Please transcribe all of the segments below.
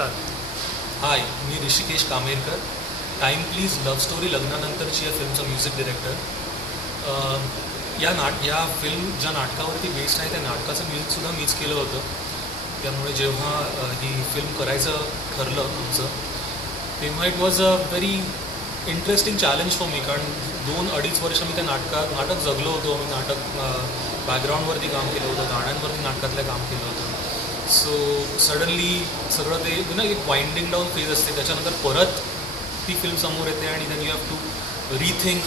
नमस्कार. हाय, मी Rishikesh Kamerkar. Time please love story लग्नानंतरची या फिल्मचा म्युझिक डिरेक्टर. या फिल्म ज्या नाटकावरती बेस्ड आहे त्या नाटकाचं म्युझिकसुद्धा मीच केलं होतं. त्यामुळे जेव्हा ही फिल्म करायचं ठरलं आमचं, तेव्हा it was a very interesting challenge for me. कारण 2-2.5 वर्ष मी त्या नाटक जगलो होतो. मी बॅकग्राऊंडवरती काम केलं होतं, गाण्यांवरती नाटकातलं काम केलं होतं. सो सडनली सगळं ते एक वाइंडिंग डाऊन फेज असते. त्याच्यानंतर परत ती फिल्म समोर येते आणि then you have to rethink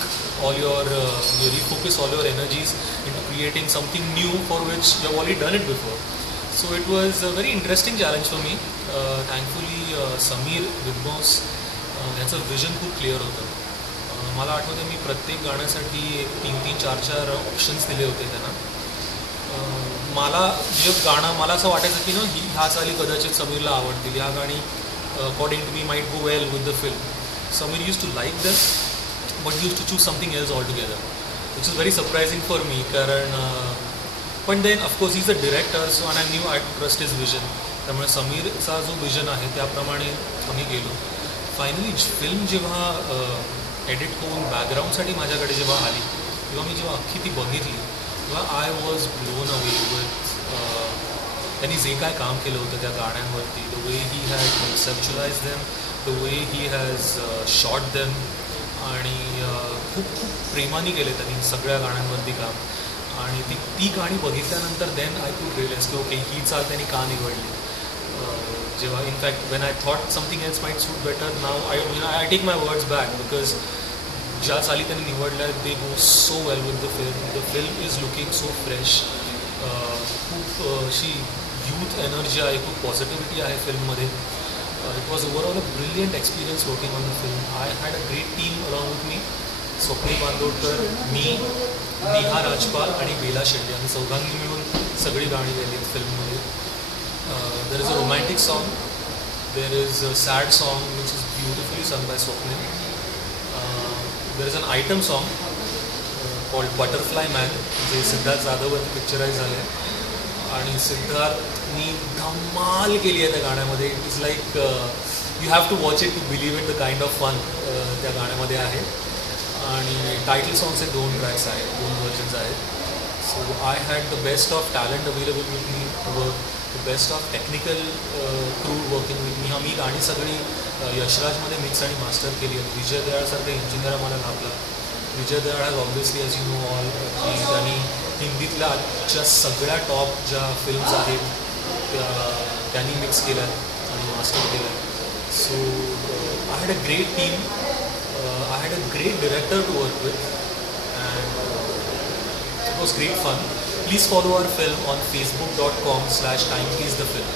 all your refocus all your energies in to creating something new for which you have already done it before. So it was a very interesting challenge for me. Thankfully Sameer big boss ह्याचं vision खूप clear होतं. मला आठवतं मी प्रत्येक गाण्यासाठी 3-3, 4-4 options दिले होते त्यांना. मला जे गाणं मला असं वाटायचं की ह्या चाली कदाचित समीरला आवडतील, ह्या गाणी according to me might go well with the film. Sameer use to like them but use to choose something else all together, which is very surprising for me. कारण पण then of course he is a director, so and I knew I trust his vision. त्यामुळे समीरचा जो vision आहे त्याप्रमाणे आम्ही गेलो. Finally film जेव्हा एडिट होऊन बॅकग्राऊंडसाठी माझ्याकडे जेव्हा आली, तेव्हा मी जेव्हा अख्खी ती बघितली, तेव्हा I was blown away with त्यांनी जे काय काम केलं होतं त्या गाण्यांवरती. The way he has conceptualize them, the way he has shot them, आणि खूप खूप प्रेमाने केले त्यांनी सगळ्या गाण्यांवरती काम. आणि ती गाणी बघितल्यानंतर देन आय कुड रिअलाइज की ओके, ही चाल त्यांनी का निवडली. जेव्हा in fact when I thought something else might suit better, now I take my words back, because ज्या चाली त्यांनी निवडल्या they go so well with the film. The film is looking so fresh. खूप अशी यूथ एनर्जी आहे, खूप positivity आहे फिल्ममध्ये. It was overall a brilliant experience working on the film. I had a great team along with me. Swapnil Bandodkar, me, Neha Rajpal आणि बेला शेट्टी, आम्ही चौघांनी मिळून सगळी गाणी गायली फिल्ममध्ये. There is a romantic song, there is a sad song which is beautifully sung by Swapnil. There is an item song called butterfly man, जे Siddharth जाधववरती picturise झाले आहे. आणि सिद्धार्थनी धमाल केली आहे त्या गाण्यामध्ये. It is like you have to watch it to believe it. The kind of fun त्या गाण्यामध्ये आहे. आणि टायटल सॉंग्सचे 2 ट्रॅक्स आहेत, 2 व्हर्जन्स आहेत. So I had the best of talent available with me to work, the best of technical crew working with me. आम्ही गाणी सगळी यशराजमध्ये mix आणि मास्टर केली आहेत. विजय दयाळसारखा इंजिनियर आम्हाला लाभला. Vijay Dayal has obviously as you know all, की त्यांनी हिंदीतल्या आजच्या सगळ्या टॉप ज्या फिल्म्स आहेत त्यांनी मिक्स केल्या आणि मास्टर केल्या. So I had a great team. I had a great director to work with, and it was great fun. Please follow our film on facebook.com/timepleasethefilm.